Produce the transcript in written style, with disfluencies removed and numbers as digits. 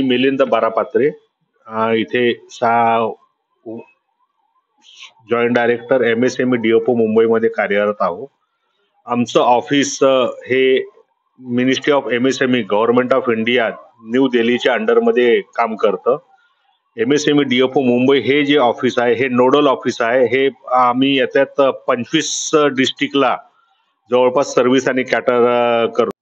मी मिलिंद बारापात्रे, इथे joint director MSME DOPO मुंबईमध्ये कार्यरत आहोत. आमचं ऑफिस हे ministry of MSME government of India new दिल्लीच्या अंडरमध्ये काम करतं. MSME DOPO मुंबई हे जे ऑफिस आहे हे नोडल ऑफिस आहे. हे आम्ही याच्यात 25 डिस्ट्रिक्टला जवळपास सर्व्हिस आणि कॅटर करतो.